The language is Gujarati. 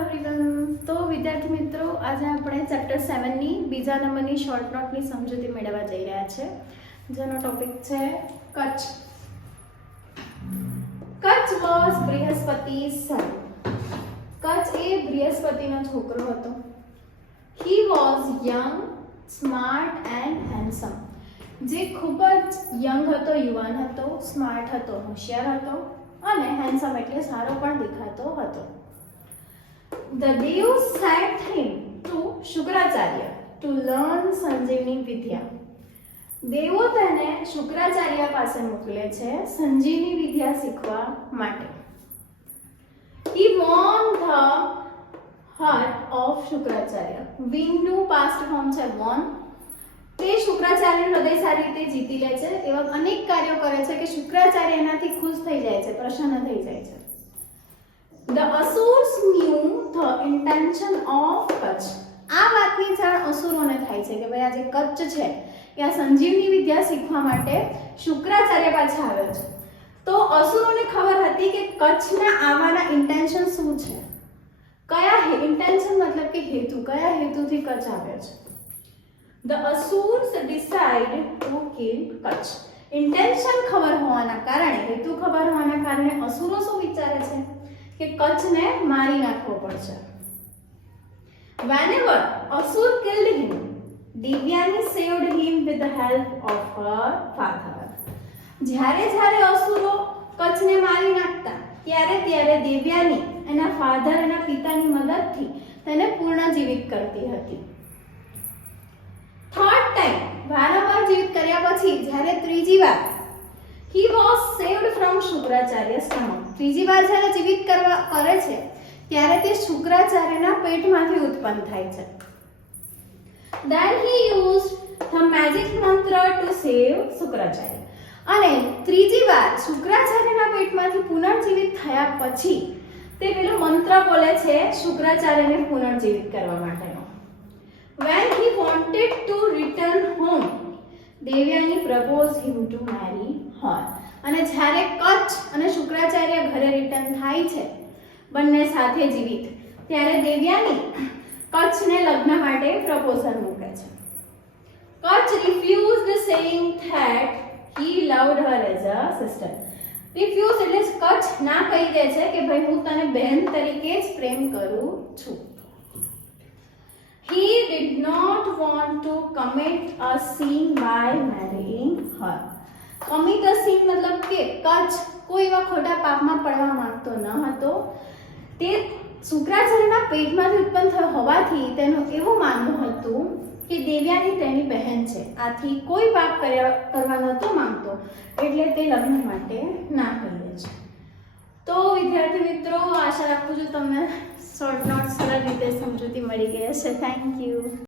એવરીવન. તો વિદ્યાર્થી મિત્રો, આજે આપણે ચેપ્ટર 7 ની બીજા નંબરની શોર્ટ નોટની સમજૂતી મેળવવા જઈ રહ્યા છે, જેનો ટોપિક છે કચ્છ. Kacha was Brihaspati's son. કચ્છ એ બૃહસ્પતિનો છોકરો હતો. He was young, smart and handsome. જે ખૂબ જ યંગ હતો, યુવાન હતો, સ્માર્ટ હતો, હોશિયાર હતો અને હેન્ડસમ એટલે સારો પણ દેખાતો હતો. The Dev sent him to Shukracharya to learn સંજીવની વિદ્યા. દેવો તેને શુક્રાચાર્ય પાસે મોકલે છે સંજીવની વિદ્યા શીખવા માટે. He won the heart of Shukracharya. Win નું past form છે won. તે શુક્રાચાર્યનું હૃદય સારી રીતે જીતી લે છે. એવા અનેક કાર્યો કરે છે કે શુક્રાચાર્ય એનાથી ખુશ થઈ જાય છે, પ્રસન્ન થઈ જાય છે. The Asurs knew the intention of Kutch. આ વાતની જાણ અસુરોને થાય છે કે ભાઈ આ જે કચ્છ છે એ આ સંજીવની વિદ્યા શીખવા માટે શુક્રાચાર્ય પાસે આવ્યો છે. તો અસુરોને ખબર હતી કે કચ્છના આવવાના ઇન્ટેન્શન શું છે, કયા ઇન્ટેન્શન મતલબ કે હેતુ, કયા હેતુથી કચ્છ આવ્યો છે. The Asurs decide to kill Kutch. Intention ખબર હોવાના કારણે, હેતુ ખબર હોવાના કારણે અસુરો શું વિચારે છે કે કચ્છને મારી નાખવો પડશે. Whenever Asur killed him, Devyani saved him with the help of her father. જ્યારે અસુરો કચ્છને મારી નાખતા ત્યારે દેવ્યાની એના ફાધર, એના પિતાની મદદથી તેને પુનર્જીવિત કરતી હતી. થર્ડ ટાઈમ વારંવાર જીવિત કર્યા પછી જ્યારે ત્રીજી વાર he was saved from શુક્રાચાર્ય's stomach. ત્રીજી વાર જ્યારે જીવિત કરે છે ત્યારે તે શુક્રાચાર્યના પેટમાંથી ઉત્પન્ન થાય છે. Then he used the magic mantra to save Shukracharya. અને ત્રીજી વાર શુક્રાચાર્યના પેટમાંથી પુનર્જીવિત થયા પછી તે પેલો મંત્ર બોલે છે શુક્રાચાર્યને પુનર્જીવિત કરવા માટેનો. When he wanted to return home, Devyani proposed him to marry her. અને જ્યારે કચ્છ અને શુક્રાચાર્ય ઘરે રિટર્ન થાય છે બંને સાથે જીવિત, ત્યારે દેવ્યાની કચ્છને લગ્ન માટે પ્રપોઝલ મૂકે છે. Kutch refused, saying that he loved her as a sister. Refuse એટલે કચ્છ ના કહી દે છે કે ભાઈ હું તને બહેન તરીકે જ પ્રેમ કરું છું. He did not want to commit a sin by marrying her. Commit a sin મતલબ કે કચ્છ કોઈ એવા ખોટા પાપમાં પડવા માંગતો ન હતો. તે શુક્રાચાર્યના પેટમાંથી ઉત્પન્ન થયો હોવાથી તેનું એવું માનવું હતું કે દેવ્યાની તેની બહેન છે, આથી કોઈ પાપ કરવા નહોતો માંગતો, એટલે તે લગ્ન માટે ના કહી દે છે. તો વિદ્યાર્થી મિત્રો, આશા રાખું છું તમને શોર્ટ નોટ સરળ રીતે સમજૂતી મળી ગઈ હશે. Thank you.